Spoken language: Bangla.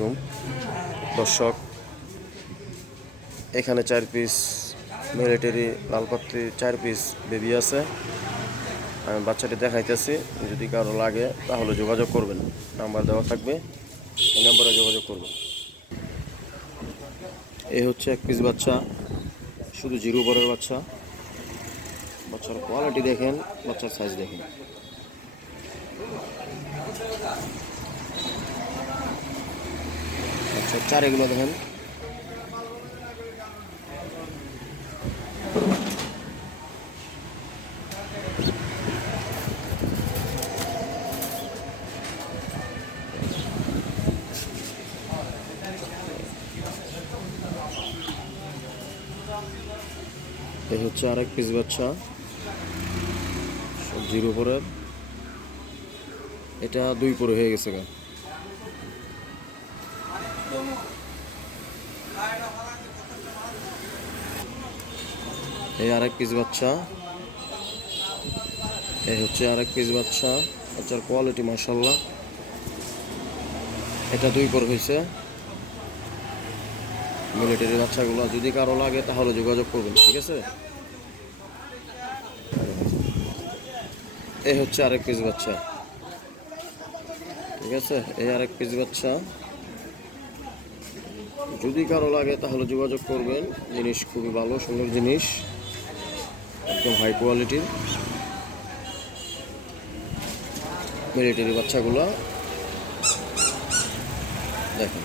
আলাইকুম দর্শক, এখানে 4 পিস মিলিটারি লালপাত্রি 4 পিস বেবি আছে। আমি বাচ্চাটি দেখাইতেছি, যদি কারো লাগে তাহলে যোগাযোগ করবেন, নাম্বার দেওয়া থাকবে, এই নাম্বারে যোগাযোগ করবেন। এই হচ্ছে 1 পিস বাচ্চা, শুধু জিরো বরের বাচ্চা। বাচ্চার কোয়ালিটি দেখেন, বাচ্চার সাইজ দেখেন। আচ্ছা, 4 এগুলো দেখেন। এই হচ্ছে আরেক পিস বাচ্চা, সব জিরো পরের। এটা 2 পরে হয়ে গেছে গা। এই আরেক পিস বাচ্চা, এই হচ্ছে আরেক পিস বাচ্চা। বাচ্চার কোয়ালিটি মাশাআল্লাহ। এটা 2 পর হয়েছে। মিলিটারি বাচ্চাগুলো যদি কারো লাগে তাহলে যোগাযোগ করবেন, ঠিক আছে। এই হচ্ছে আরেক পিস বাচ্চা, ঠিক আছে। এই আরেক পিস বাচ্চা, যদি কারো লাগে তাহলে যোগাযোগ করবেন। জিনিস খুবই ভালো, সুন্দর জিনিস, একদম হাই কোয়ালিটির মিলিটারি বাচ্চাগুলো দেখেন।